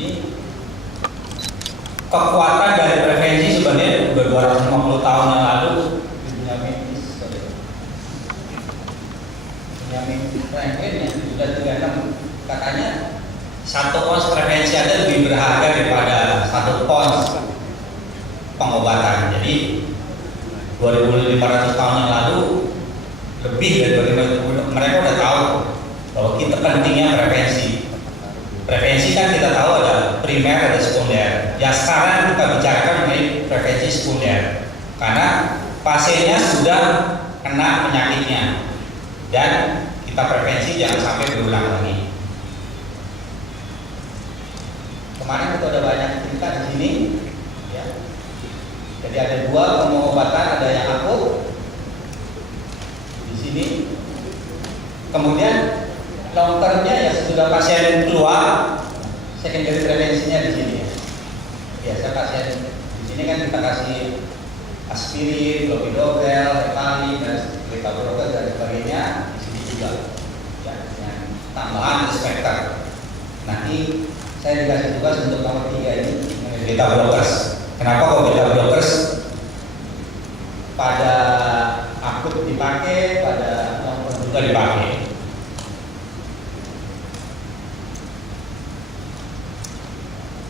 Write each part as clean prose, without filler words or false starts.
Ini kekuatan dari prevensi sebenarnya udah 250 tahun yang lalu di dunia medis. Dunia medis Franklin yang 1736 katanya 1 ons prevensi ada lebih berharga daripada 1 ons pengobatan. Jadi 2500 tahun yang lalu lebih dari 2500 mereka udah tahu bahwa kita pentingnya prevensi. Prevensi kan kita tahu ada primer, ada sekunder. Ya sekarang kita bicarakan mengenai prevensi sekunder karena pasiennya sudah kena penyakitnya dan kita prevensi jangan sampai berulang lagi. Kemarin kita udah banyak cerita di sini, ya. Jadi ada 2 pengobatan, ada yang akut di sini. Kemudian long termnya ya sesudah pasien keluar, secondary prevensinya di sini. Biasa pasien di sini kan kita kasih aspirin, clopidogrel, Ritalin, dan beta-blocker dan sebagainya di sini juga. Ya, dengan tambahan spekter. Nanti saya dikasih tugas untuk nomor 3 ini beta-blockers. Kenapa kok beta-blockers pada akut dipakai, pada long term juga dipakai?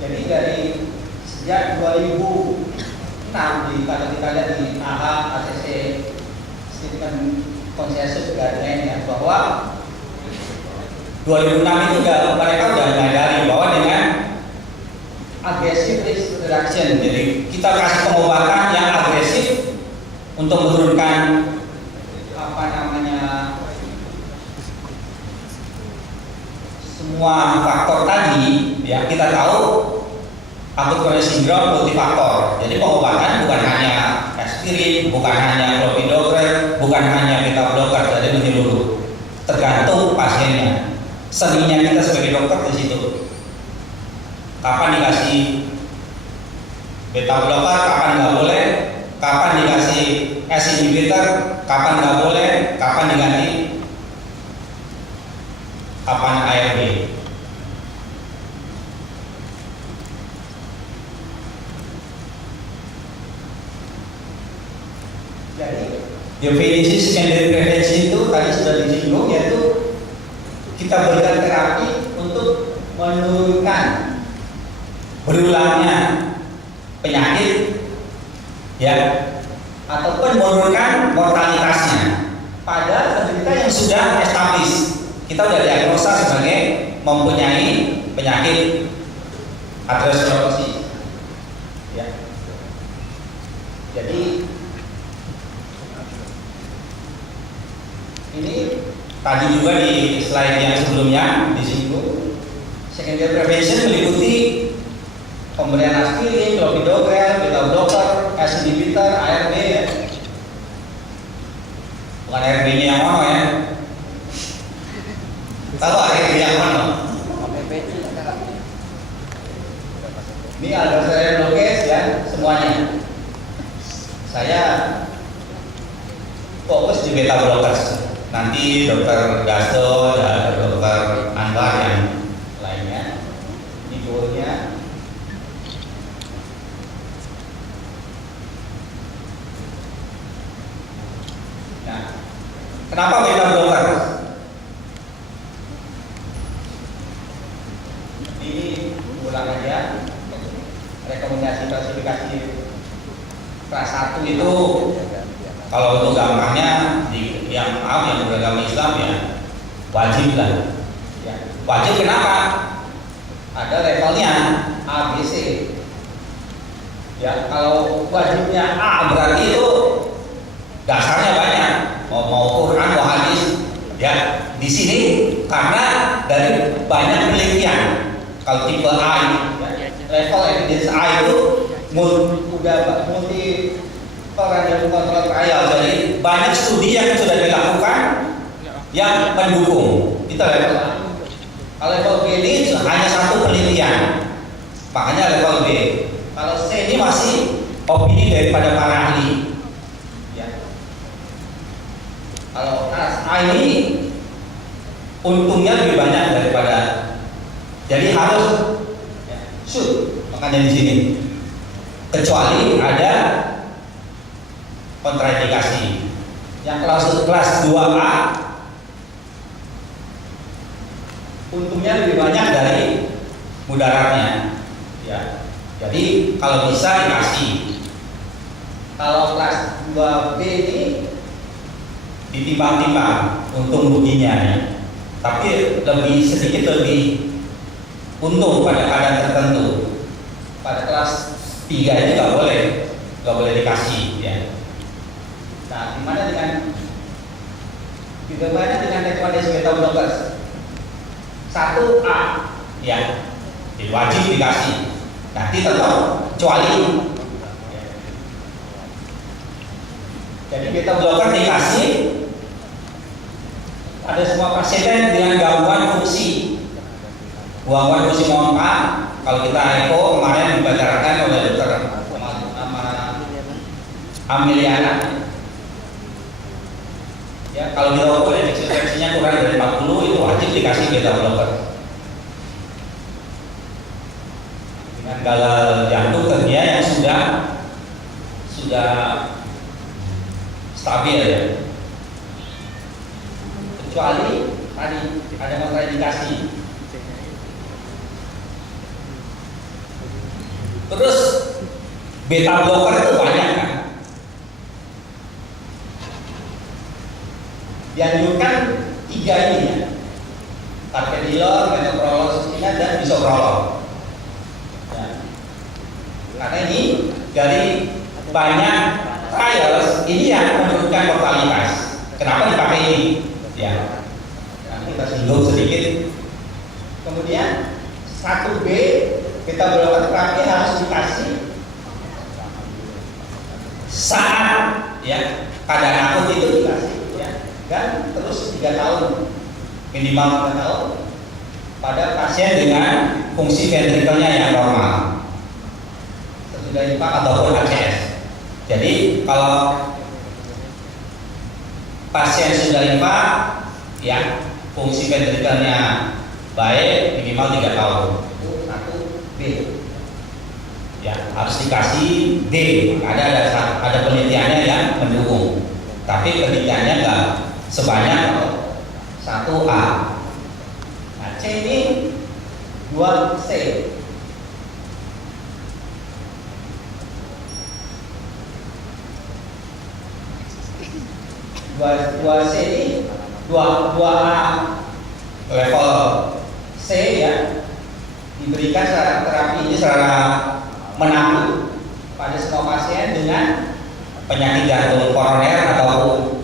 Jadi dari sejak 2006 kalau kita lihat di AHA, ACC, Statement Consensus Guideline ya, bahwa 2006 itu mereka sudah menyadari bahwa dengan agresif risk reduction, jadi kita kasih pengobatan yang agresif untuk menurunkan semua faktor tadi, ya kita tahu akut koronari sindrom multifaktor. Jadi pengobatan bukan hanya aspirin, bukan hanya clopidogrel, bukan hanya beta blocker, jadi menyeluruh. Tergantung pasiennya. Seninya kita sebagai dokter di situ. Kapan dikasih beta blocker, kapan nggak boleh, kapan dikasih ACE inhibitor, kapan nggak boleh, kapan diganti, kapan ARB. Jadi definisi secondary prevention itu tadi sudah disinggung, yaitu kita berikan terapi untuk menurunkan berulangnya penyakit, ya, ataupun menurunkan mortalitasnya pada penderita yang sudah establis. Kita sudah diagnosa sebagai mempunyai penyakit aterosklerosis, ya. Jadi ini tadi juga di slide yang sebelumnya disinggung, secondary prevention meliputi pemberian aspirin, clopidogrel, beta blocker, ACE inhibitor, ARB, ya. Bukan ARB-nya yang mana ya? Tahu ARB yang mana? Ini aldosterone blockade ya semuanya. Saya fokus di beta blockers. Nanti dokter Gasto dan dokter Anwar yang lainnya, ini goalnya. Nah, kenapa beta blocker? Ini ulang aja. Rekomendasi klasifikasi kelas 1 itu kalau untuk gampangnya yang beragama Islam ya wajib lah. Ya, wajib kenapa? Ada levelnya A, B, C. Ya, kalau wajibnya A berarti itu dasarnya banyak. Mau Quran, mau hadis. Ya, di sini karena dari banyak penelitian. Kalau tipe A ini, ya, level evidence A itu udah multi random control trial, jadi banyak studi yang sudah dilakukan yang mendukung. Itu level A. Kalau level B ini hanya 1 penelitian, makanya level B. Kalau C ini masih opini daripada para ahli. Ya. Kalau kelas A ini untungnya lebih banyak daripada, jadi harus ya, hanya di sini. Kecuali ada kontraindikasi. Yang kelas 2A untungnya lebih banyak dari mudaratnya. Ya. Jadi kalau bisa dikasih. Kalau kelas 2B ini ditimbang-timbang untung ruginya ya. Tapi sedikit lebih untung pada keadaan tertentu. Pada kelas 3 ini nggak boleh dikasih ya. Nah, gimana dengan rekomendasi beta blockers? 1A ya, jadi wajib dikasih. Nanti tetap kecuali. Jadi beta blocker dikasih ada semua pasien dengan gangguan fungsi mompa. Kalau kita eko kemarin dibicarakan oleh dokter Ameliana. Ya, kalau di rokok eksistensinya kurang dari 40 itu wajib dikasih beta blocker. Dengan gagal jantung kerja yang sudah stabil ya. Kecuali tadi ada kontraindikasi. Terus beta blocker itu banyak kan? Dianjurkan 3 ini ya, carvedilol, metoprolol, suspina, dan bisoprolol. Ya. Karena ini dari banyak trials ini yang menunjukkan mortalitas. Kenapa dipakai ini? Ya, nanti kita singgung sedikit. Kemudian 1B beta blocker terapi harus dikasih saat ya keadaan akut itu dikasih. Dan terus 3 tahun, minimal 3 tahun pada pasien dengan fungsi ventrikelnya yang normal, sesudah infark ataupun ACS. Jadi kalau pasien sudah infark, ya fungsi ventrikelnya baik, minimal 3 tahun. Itu 1B. Ya harus dikasih D. Ada penelitiannya yang mendukung, tapi penelitiannya enggak sebanyak 1A. Nah, C ini 2C. 2C ini 2A level C ya, diberikan terapi ini secara menangguh pada semua pasien dengan penyakit jantung koroner atau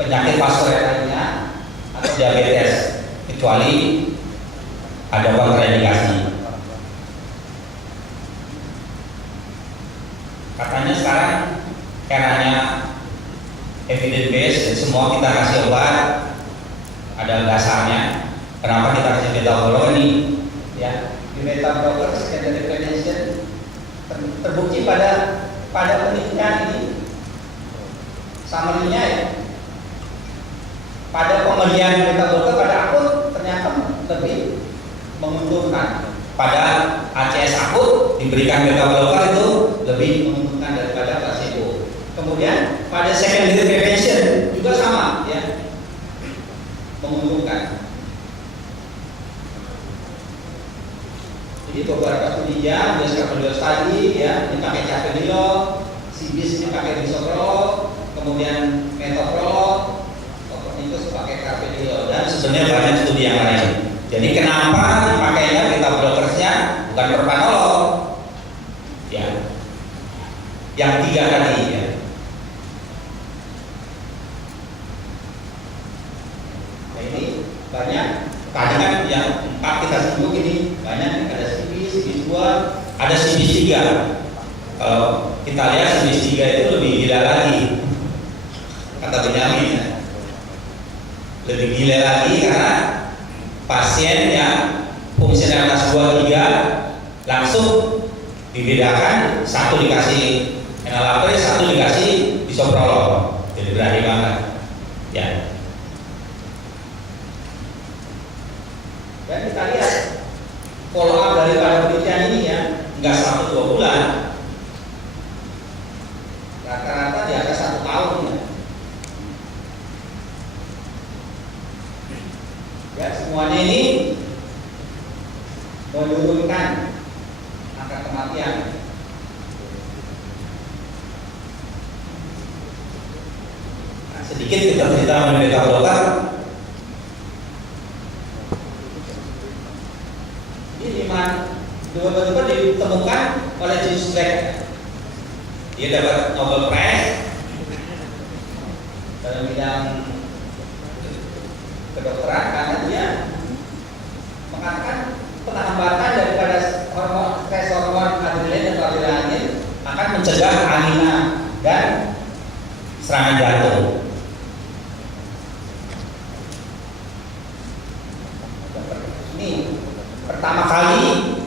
penyakit vaskuler lainnya atau diabetes, kecuali ada kontraindikasi. Katanya sekarang karena evidence based, semua kita kasih obat ada dasarnya. Kenapa kita kasih beta blocker ini? Ya, di beta blocker secondary prevention terbukti pada penelitian ini, summary-nya ya, pada pemberian beta blocker pada akut ternyata lebih menguntungkan. Pada ACS akut diberikan beta blocker itu lebih menguntungkan daripada placebo. Kemudian pada secondary prevention juga sama ya, menguntungkan. Jadi beberapa studinya berdasarkan tadi ya, ini pakai carvedilol, CBIS ini pakai bisoprolol, kemudian metoprolol, itu pakai carvedilol, dan sebenarnya banyak studi yang lain. Jadi kenapa dipakainya beta blockersnya bukan propranolol? Ya, yang 3 tadi ya. Nah, ini banyak. Tadi kan yang 4 kita singgung ini banyak, ada CBIS 2, ada CBIS 3. Kalau kita lihat CBIS 3 itu lebih gila lagi, kata Benyamin ya. Lebih gila lagi karena pasien yang fungsionalitas 2-3 langsung dibedakan, satu dikasih enalapril, satu dikasih bisoprolol. Jadi berani banget ya. Dan kita lihat follow up daripada penelitian ini nggak 1-2 bulan, rata-rata di atas 1 tahun ya. Ya, semuanya ini menurunkan angka kematian. Nah, sedikit kita cerita mengenai beta blocker. Ini betul-betul ditemukan oleh James Black. Dia dapat Nobel Prize dalam bidang kedokteran karena dia mengatakan penambatan daripada hormon adrenalin atau adrenalin akan mencegah angina dan serangan jantung. Ini pertama kali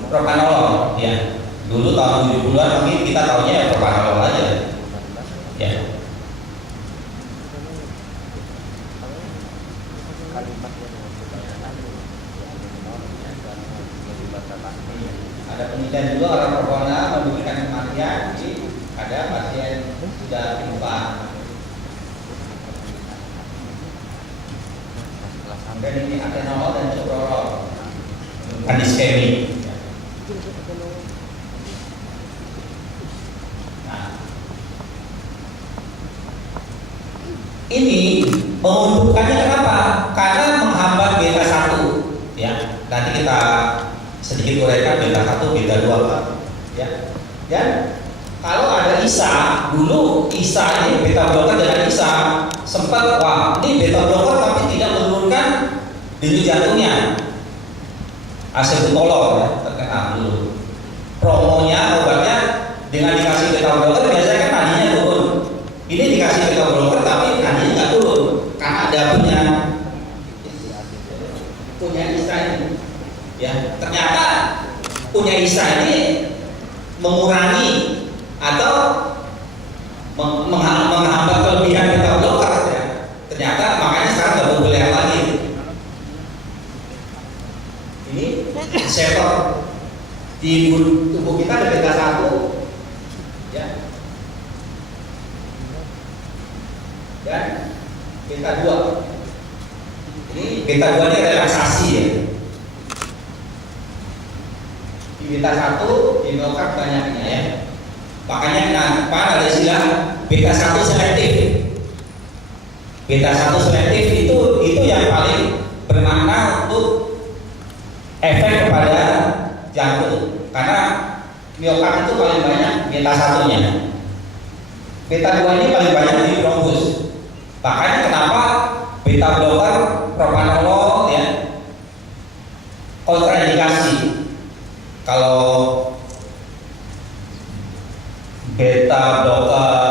propranolol ya. Dulu tahun 70-an mungkin kita tahunya ya propranolol aja. Ya. Ada penelitian juga orang propranolol memberikan kematian di ada pasien sudah pingsan. Dan ini atenolol dan soprolol. Antiskemi. Nah, ini menguntungkannya kenapa? Karena menghambat beta 1 ya. Nanti kita sedikit uraikan beta 1, beta 2 ya. Dan kalau ada ISA, dulu ISA ini beta blocker dengan ISA sempat wah ini beta blocker tapi tidak menurunkan denyut jantungnya. Acebutolol ya, terkenal dulu. Promonya obatnya dengan dikasih beta blocker biasanya kan nadinya turun. Ini dikasih beta blocker tapi nadinya nggak turun karena ada punya ISA ini. Ya, ternyata punya ISA ini mengurangi atau menghambat kelebihan beta blocker ya. Ternyata makanya sekarang nggak populer lagi. Ini reseptor di tubuh kita ada beta 1 ya. Dan beta 2. Ini beta 2 ini relaksasi ya. Di beta 1 dilakukan banyaknya ya. Makanya kenapa ada istilah beta 1 selektif. Beta 1 selektif itu yang paling bermakna untuk efek kepada jantung. Karena miokard itu paling banyak beta 1-nya. Beta 2 ini paling banyak di trombus. Makanya kenapa beta blocker propranolol ya kontraindikasi. Kalau beta blocker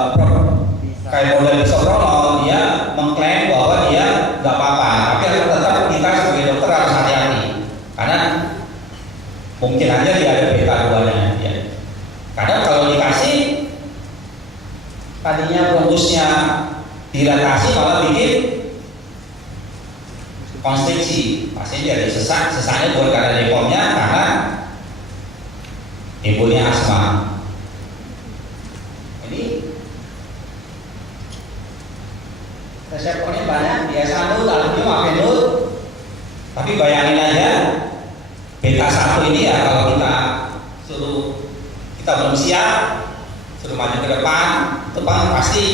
kayak model bisoprolol dia mengklaim bahwa dia nggak apa-apa, tapi tetap kita sebagai dokter harus hati-hati karena mungkin aja dia ada beta 2-nya ya. Karena kalau dikasih tadinya trombusnya dilatasi malah bikin konstriksi, pasien jadi sesak, sesaknya bukan karena dekomnya, karena timbulnya asma. Ini reseptornya banyak, biasa nul, aluminium, apenul. Tapi bayangin aja beta 1 ini ya kalau kita belum siap, suruh maju ke depan, itu pasti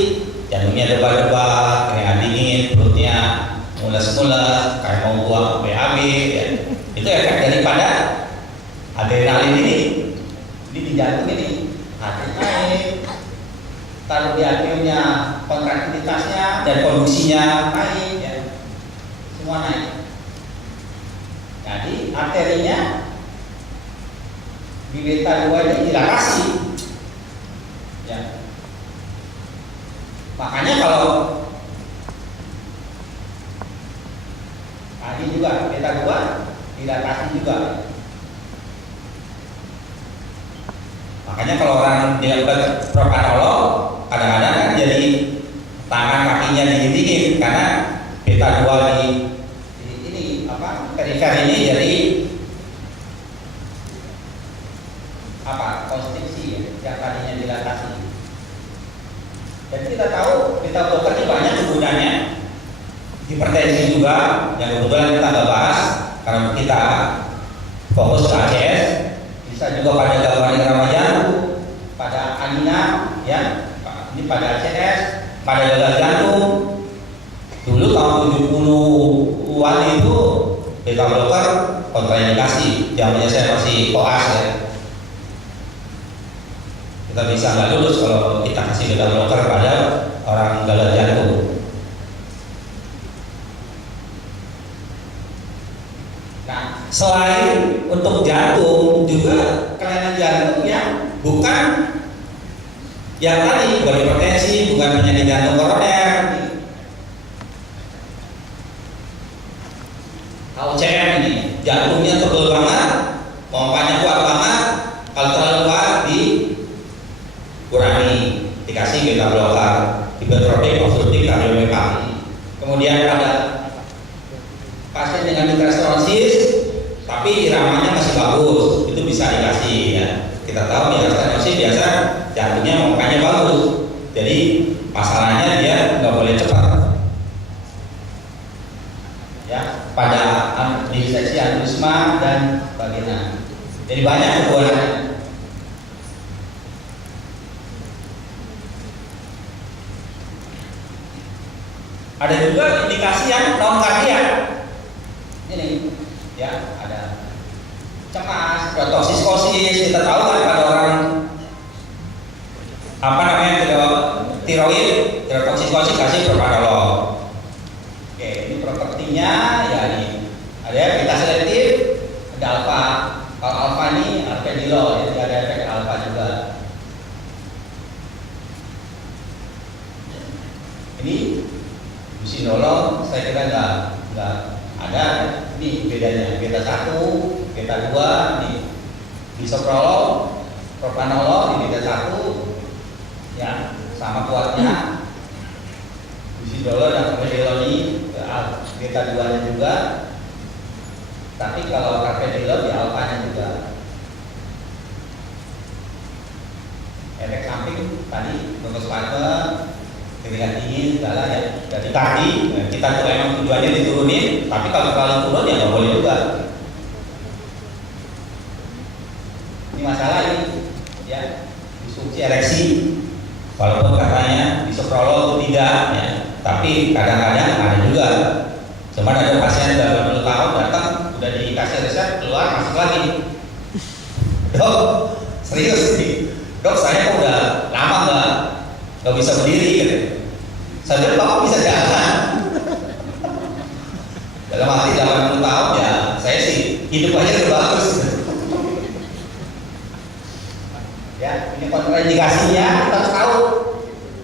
jantungnya debar-debar, keringat dingin, perutnya mules-mules, kayak mau buang BAB ya. Itu efek daripada adrenalin ini. Ini di jantung ini hati naik, taruh di atriumnya kontraktivitasnya dan produksinya naik ya. Semua naik. Jadi arterinya di beta 2 ini dilatasi ya. Makanya kalau tadi juga beta 2 dilatasi juga. Makanya kalau orang dilakukan propranolol kadang-kadang kan jadi tangan kakinya dingin-dingin karena beta 2 di ini apa perifer ini jadi apa konstriksi ya, yang tadinya dilatasi. Dan kita tahu beta blocker ini banyak kegunaannya. Hipertensi juga, yang kebetulan kita nggak bahas karena kita fokus ke ACS. Bisa juga pada gangguan irama jantung, pada angina, ya, ini pada ACS, pada gagal jantung. Dulu tahun 70-an itu beta blocker kontraindikasi, zamannya saya masih koas ya. Kita bisa nggak lulus kalau kita kasih beta blocker pada orang gagal jantung. Nah, selain untuk jantung juga kelainan jantung yang bukan yang tadi, bukan hipertensi, bukan penyakit jantung koroner. HCM ini jantungnya tebal banget, pompanya kuat banget. Kalau terlalu kuat dikurangi, dikasih beta blocker, hipertropik obstruktif kardiomiopati. Kemudian ada pasien dengan hiperstenosis tapi iramanya masih bagus, itu bisa dikasih ya. Kita tahu hiperstenosis biasa jantungnya pompanya bagus, jadi masalahnya dia nggak boleh cepat. Ya, pada diseksi aneurisma dan sebagainya. Jadi banyak kegunaannya. Ada juga indikasi yang non kardiak. Ini, ya, ada cemas, toksikosis. Kita tahu kan pada orang apa namanya tiroid toksikosis kasih propranolol. Oke, ini propertinya ya ini ada beta selektif, ada alfa. Kalau alfa ini alfenilol, jadi ada efek alfa juga. Ini businolol saya kira nggak ada. Ini bedanya beta 1, beta 2, ini bisoprolol, propranolol di beta 1, ya sama kuatnya. Businolol dan carvedilol ini beta 2-nya juga, tapi kalau carvedilol di alfanya juga. Efek samping tadi bronkospasme, keringat dingin, segala ya dari kaki. Kita tuh emang tujuannya diturunin, tapi kalau terlalu turun ya nggak boleh juga. Ini masalah ini, ya disfungsi ereksi, walaupun katanya bisoprolol itu tidak, ya. Tapi kadang-kadang ada juga. Cuma ada pasien 80 tahun datang, udah dikasih resep, keluar masuk lagi. Dok, serius nih, dok saya kok udah lama nggak bisa berdiri gitu. Saya bilang bapak bisa jalan. Dalam arti 80 tahun ya, saya sih hidup aja udah bagus. Ya, ini kontraindikasinya kita harus tahu.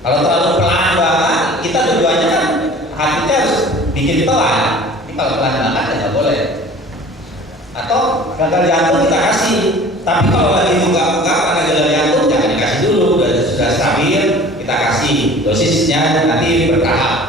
Kalau terlalu pelan banget, kita tujuannya kan hatinya harus bikin pelan. Ini kalau pelan banget ya nggak boleh. Atau gagal jantung kita kasih, tapi kalau lagi enggak ada gagal jantung jangan dikasih dulu. Sudah stabil kita kasih dosisnya nanti bertahap.